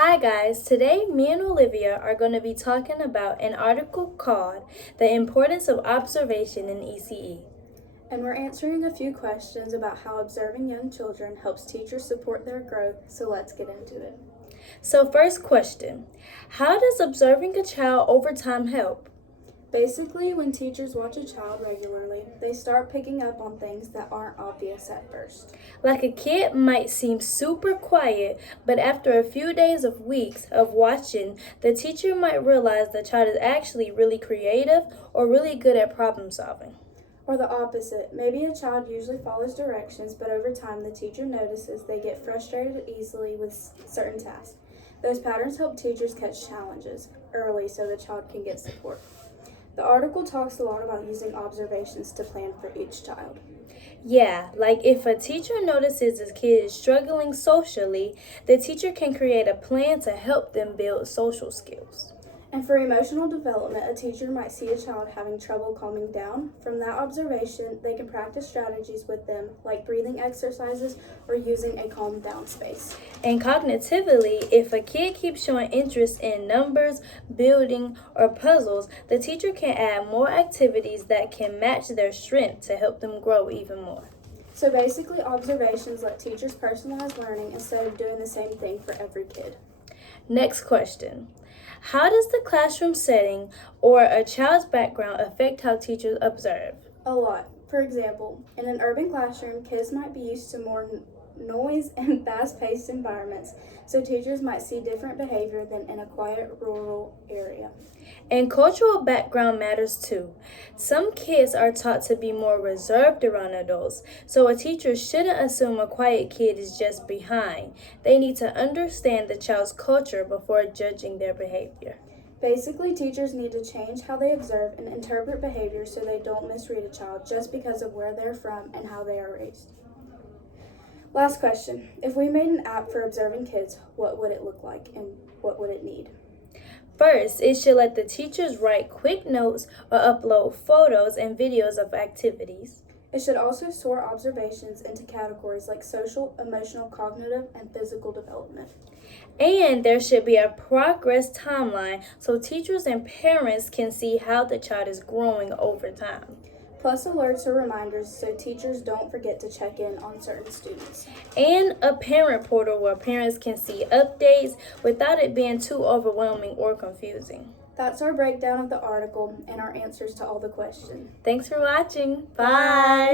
Hi guys, today me and Olivia are going to be talking about an article called The Importance of Observation in ECE. And we're answering a few questions about how observing young children helps teachers support their growth, so let's get into it. So first question, how does observing a child over time help? Basically, when teachers watch a child regularly, they start picking up on things that aren't obvious at first. Like a kid might seem super quiet, but after a few days of weeks of watching, the teacher might realize the child is actually really creative or really good at problem solving. Or the opposite, maybe a child usually follows directions, but over time the teacher notices they get frustrated easily with certain tasks. Those patterns help teachers catch challenges early so the child can get support. The article talks a lot about using observations to plan for each child. Yeah, like if a teacher notices a kid is struggling socially, the teacher can create a plan to help them build social skills. And for emotional development, a teacher might see a child having trouble calming down. From that observation, they can practice strategies with them, like breathing exercises or using a calm down space. And cognitively, if a kid keeps showing interest in numbers, building, or puzzles, the teacher can add more activities that can match their strength to help them grow even more. So basically, observations let teachers personalize learning instead of doing the same thing for every kid. Next question. How does the classroom setting or a child's background affect how teachers observe? A lot. For example, in an urban classroom, kids might be used to more noise and fast-paced environments, so teachers might see different behavior than in a quiet rural area. And cultural background matters too. Some kids are taught to be more reserved around adults, so a teacher shouldn't assume a quiet kid is just behind. They need to understand the child's culture before judging their behavior. Basically, teachers need to change how they observe and interpret behavior so they don't misread a child just because of where they're from and how they are raised. Last question. If we made an app for observing kids, what would it look like and what would it need? First, it should let the teachers write quick notes or upload photos and videos of activities. It should also sort observations into categories like social, emotional, cognitive, and physical development. And there should be a progress timeline so teachers and parents can see how the child is growing over time. Plus alerts or reminders so teachers don't forget to check in on certain students. And a parent portal where parents can see updates without it being too overwhelming or confusing. That's our breakdown of the article and our answers to all the questions. Thanks for watching. Bye.